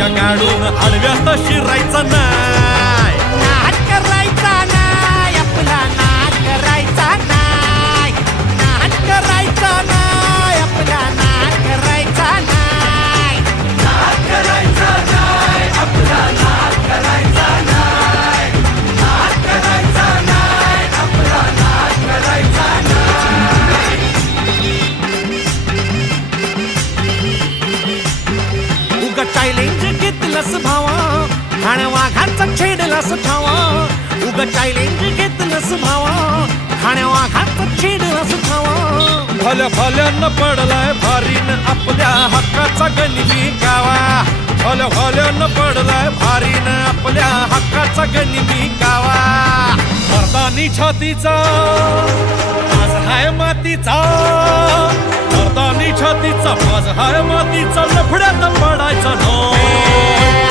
या गाडून आडव्यात शिरायचा नाही. नाद करायचा नाही आपला, नाद करायचा नाही. नाद करायचा नाही आपला, नाद करायचा नाही. नाद करायचा नाही आपला, नाद करायचा नाही. नाद करायचा नाही आपला, नाद करायचा नाही. उगा चॅलेंज घेतलंस भावा, खाण वाघाचा छेडलास ठावा. उगा चॅलेंज घेतलंस भावा, खाण वाघाचा छेडलास ठावा. भल्या भल्यानं पडलाय भारीन आपल्या हक्काचा गनिमी गावा. भल्या भल्यानं पडलाय भारीन आपल्या हक्काचा गनिमी गावा. मर्दानी छातीचा माझ हाय मातीचा, मर्दानी छातीचा माझ हाय मातीचा. लफड्यात पडायचा नो,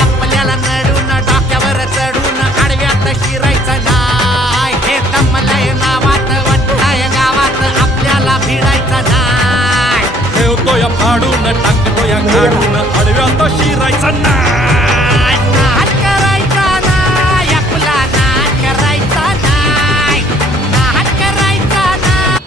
आपल्याला नडून डोक्यावर चढून आडव्यात शिरायचं नाय. हे दमलय नावात वट्टाय गावात, आपल्याला भिडायचं नाय. ठेवतो या फाडून टाकतो या गाडून आडव्यात शिरायचा नाही. नाद करायचा नाय आपला, नाद करायचा नाय. नाद करायचा नाय.